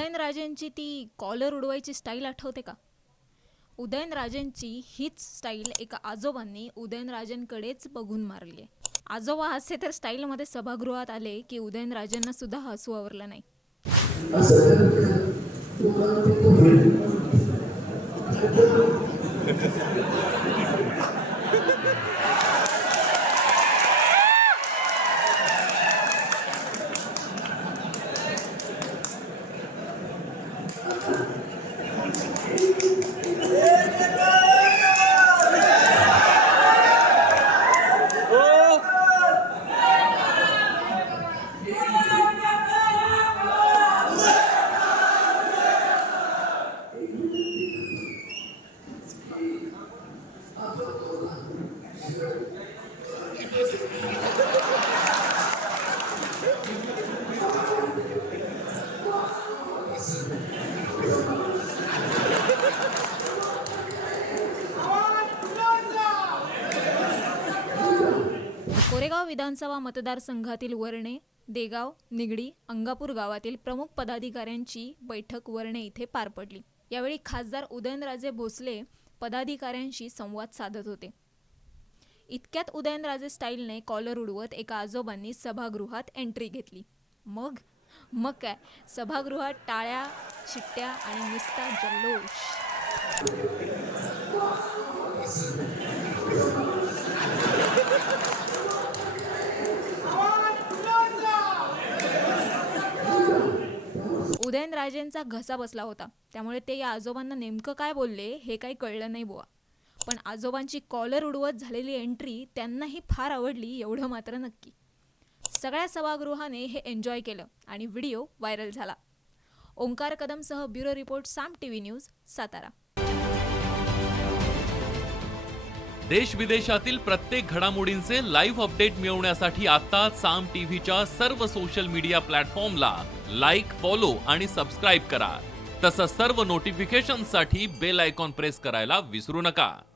उदयनराजेंची ती collar उडवायची style आठवते का? उदयनराजेंची हीच स्टाईल एका आजोबांनी उदयनराजेंकडेच बघून मारली आहे. आजोबा हास्य तर स्टाईलमध्ये सभागृहात आले की उदयनराजेंना सुद्धा हसू आवरलं नाही. कोरेगाव विधानसभा मतदारसंघातील वरणे, देगाव, निगडी, अंगापूर गावातील प्रमुख पदाधिकाऱ्यांची बैठक वरणे इथे पार पडली. यावेळी खासदार उदयनराजे भोसले पदाधिकाऱ्यांशी संवाद साधत होते. इतक्यात उदयनराजे स्टाईलने कॉलर उडवत एका आजोबांनी सभागृहात एंट्री घेतली. मग काय सभागृहात टाळ्या, शिट्ट्या आणि निस्ता जल्लोष. उदयनराजेंचा घसा बसला होता, त्यामुळे ते या आजोबांना नेमकं काय बोलले हे काही कळलं नाही बुवा. पण आजोबांची कॉलर उडवत झालेली एंट्री त्यांनाही फार आवडली एवढं मात्र नक्की. सगळ्या सभागृहाने हे एन्जॉय केलं आणि व्हिडिओ व्हायरल झाला. ओंकार कदमसह ब्युरो रिपोर्ट, साम टीव्ही न्यूज, सातारा. देश विदेशातील प्रत्येक घडामोडींचे लाईव्ह अपडेट मिळवण्यासाठी आता साम टीव्हीच्या सर्व सोशल मीडिया प्लॅटफॉर्मला लाईक, फॉलो आणि सबस्क्राईब करा. तसंच सर्व नोटिफिकेशनसाठी बेल आयकॉन प्रेस करायला विसरू नका.